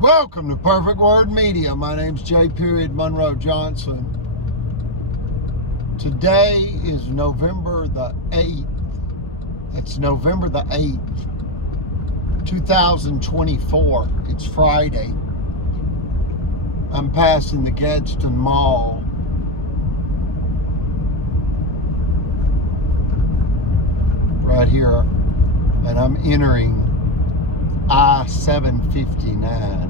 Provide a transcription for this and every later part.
Welcome to Perfect Word Media. My name's J. Monroe Johnson. Today is November the 8th. It's November the 8th, 2024. It's Friday. I'm passing the Gadsden Mall. Right here. And I'm entering I-759.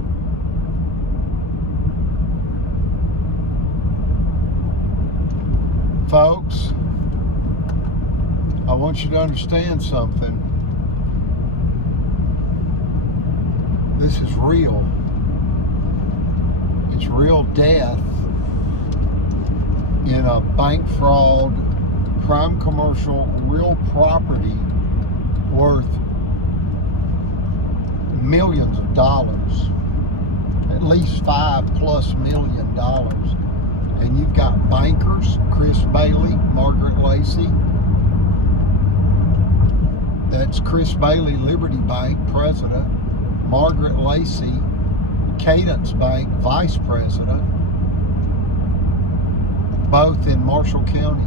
Folks, I want you to understand something. This is real. It's real death in a bank fraud, crime commercial, real property worth millions of dollars, at least $5+ million. And you've got bankers, Chris Bailey, Margaret Lacey. That's Chris Bailey, Liberty Bank president, Margaret Lacey, Cadence Bank vice president, both in Marshall County.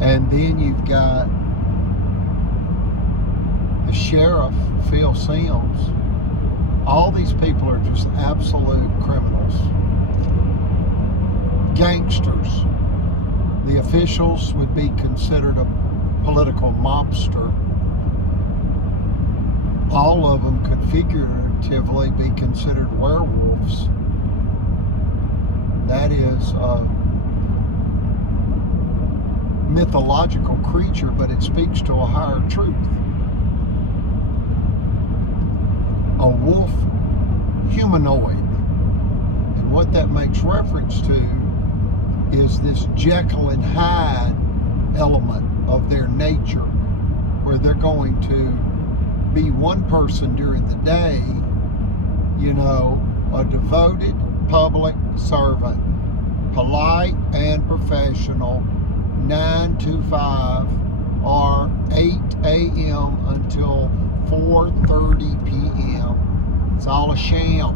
And then you've got the sheriff, Phil Sims. All these people are just absolute criminals. Gangsters. The officials would be considered a political mobster. All of them could figuratively be considered werewolves. That is a mythological creature, but it speaks to a higher truth. A wolf humanoid. And what that makes reference to is this Jekyll and Hyde element of their nature, where they're going to be one person during the day, a devoted public servant, polite and professional, 9 to 5 or 8 a.m. until 4:30 p.m. It's all a sham.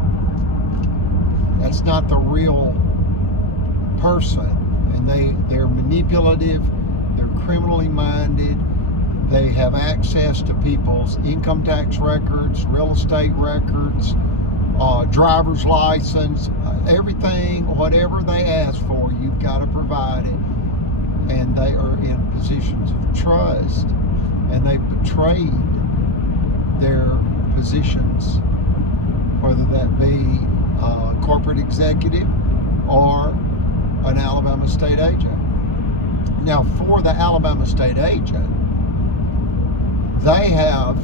That's not the real person. And they're manipulative, they're criminally minded, they have access to people's income tax records, real estate records, driver's license, everything, whatever they ask for, you've got to provide it. And they are in positions of trust, and they've betrayed their positions, whether that be a corporate executive or an Alabama state agent. Now, for the Alabama state agent, they have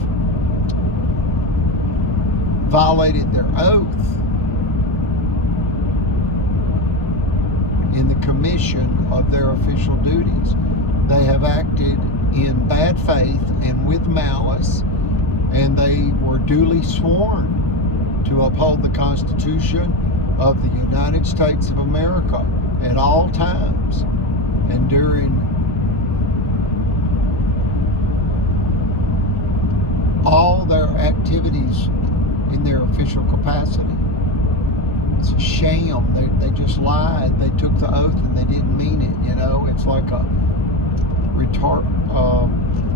violated their oath in the commission of their official duties. They have acted in bad faith and with malice, and they were duly sworn to uphold the Constitution of the United States of America at all times and during all their activities in their official capacity. It's a sham. They just lied. They took the oath and they didn't mean it. It's like a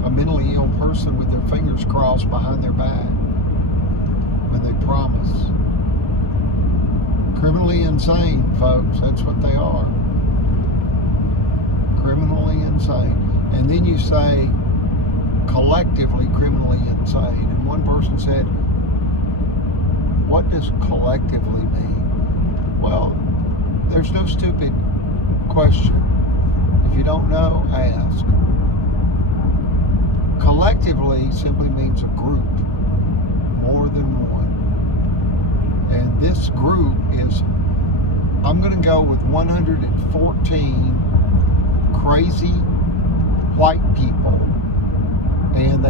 mentally ill person with their fingers crossed behind their back when they promise. Criminally insane, folks. That's what they are. Criminally insane. And then you say collectively criminally insane. And one person said, what does collectively mean? Well, there's no stupid question. If you don't know, ask. Collectively simply means a group, more than one. And this group is, I'm going to go with 114 crazy white people. And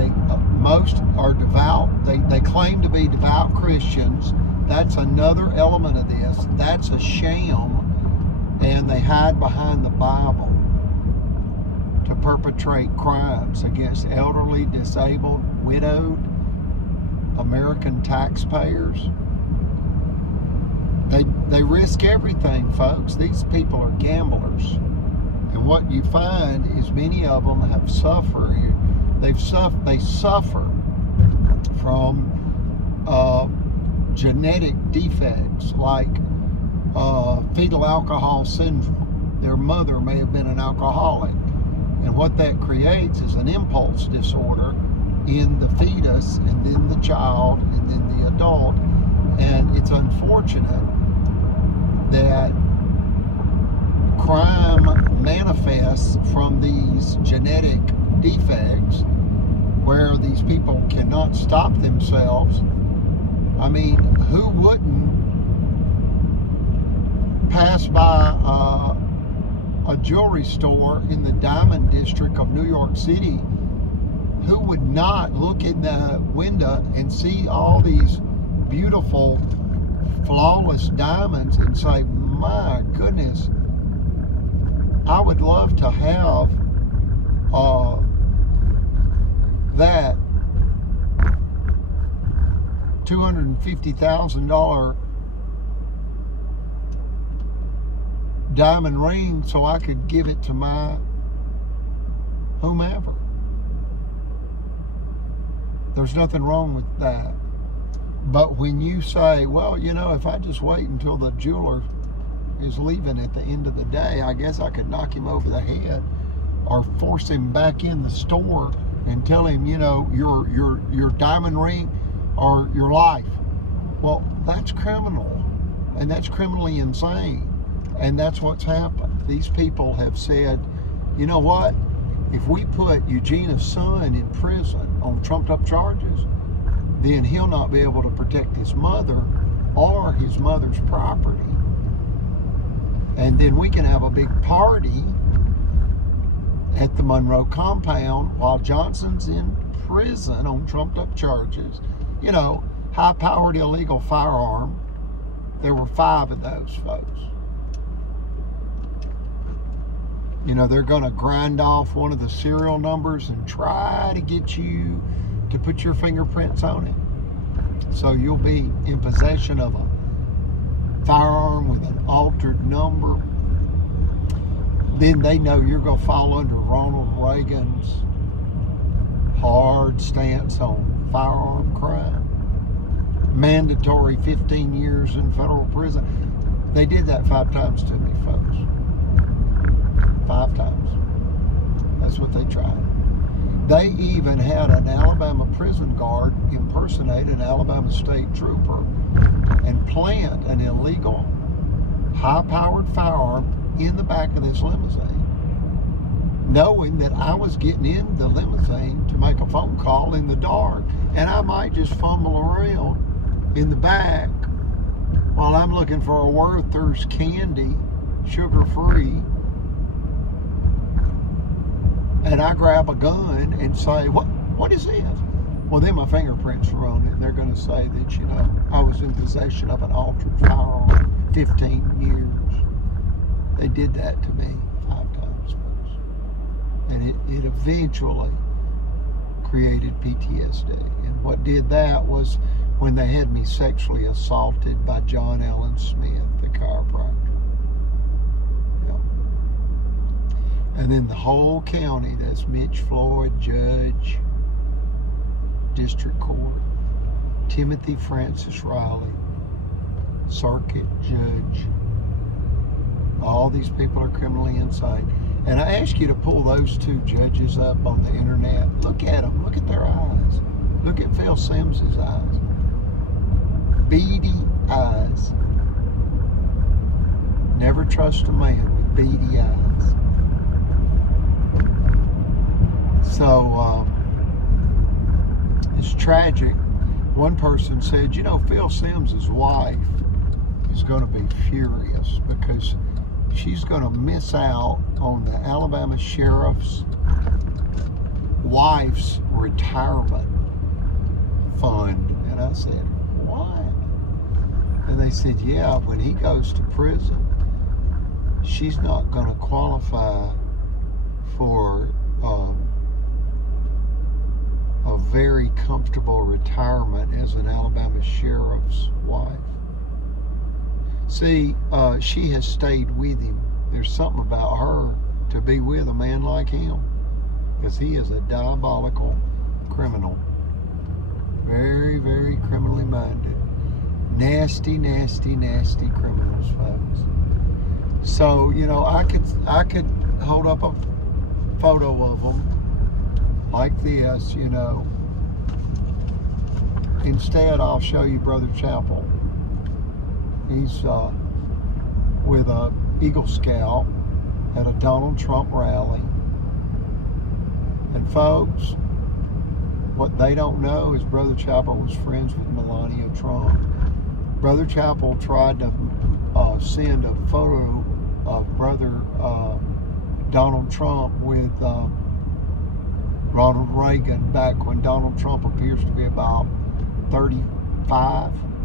most are devout. They claim to be devout Christians. That's another element of this. That's a sham. And they hide behind the Bible to perpetrate crimes against elderly, disabled, widowed, American taxpayers. They risk everything, folks. These people are gamblers. And what you find is many of them have suffered. They suffer from genetic defects like fetal alcohol syndrome. Their mother may have been an alcoholic. And what that creates is an impulse disorder in the fetus, and then the child, and then the adult. And it's unfortunate that crime manifests from these genetic defects where these people cannot stop themselves. I mean, who wouldn't pass by a jewelry store in the Diamond District of New York City? Who would not look in the window and see all these beautiful, flawless diamonds and say, my goodness, I would love to have that $250,000 diamond ring so I could give it to my whomever. There's nothing wrong with that. But when you say, well, you know, if I just wait until the jeweler is leaving at the end of the day, I guess I could knock him over the head or force him back in the store and tell him, you know, your diamond ring or your life. Well, that's criminal, and that's criminally insane, and that's what's happened. These people have said, you know what, if we put Eugena's son in prison on trumped up charges, then he'll not be able to protect his mother or his mother's property. And then we can have a big party at the Monroe compound while Johnson's in prison on trumped up charges. You know, high-powered illegal firearm. There were 5 of those, folks. You know, they're going to grind off one of the serial numbers and try to get you to put your fingerprints on it. So you'll be in possession of a firearm with an altered number. Then they know you're going to fall under Ronald Reagan's hard stance on firearm crime. Mandatory 15 years in federal prison. They did that 5 times to me, folks. 5 times. That's what they tried. They even had an Alabama prison guard impersonate an Alabama state trooper and plant an illegal, high-powered firearm in the back of this limousine, knowing that I was getting in the limousine to make a phone call in the dark, and I might just fumble around in the back while I'm looking for a Werther's candy, sugar-free, and I grab a gun and say, what is this? Well, then my fingerprints are on it, and they're going to say that, you know, I was in possession of an altered firearm 15 years. They did that to me 5 times, folks. And it eventually created PTSD. And what did that was when they had me sexually assaulted by John Allen Smith, the chiropractor. Yep. And then the whole county, that's Mitch Floyd, Judge, District Court, Timothy Francis Riley, Circuit Judge. All these people are criminally insane. And I ask you to pull those 2 judges up on the internet. Look at them. Look at their eyes. Look at Phil Simms' eyes. Beady eyes. Never trust a man with beady eyes. So, it's tragic. One person said, you know, Phil Simms' wife is going to be furious because she's going to miss out on the Alabama sheriff's wife's retirement fund. And I said, why? And they said, yeah, when he goes to prison, she's not going to qualify for a very comfortable retirement as an Alabama sheriff's wife. See, she has stayed with him. There's something about her to be with a man like him, because he is a diabolical criminal. Very, very criminally minded. Nasty, nasty, nasty criminals, folks. So, you know, I could hold up a photo of them like this, you know. Instead, I'll show you Brother Chapel. He's with a Eagle Scout at a Donald Trump rally. And folks, what they don't know is Brother Chapel was friends with Melania Trump. Brother Chapel tried to send a photo of Brother Donald Trump with Ronald Reagan back when Donald Trump appears to be about 35.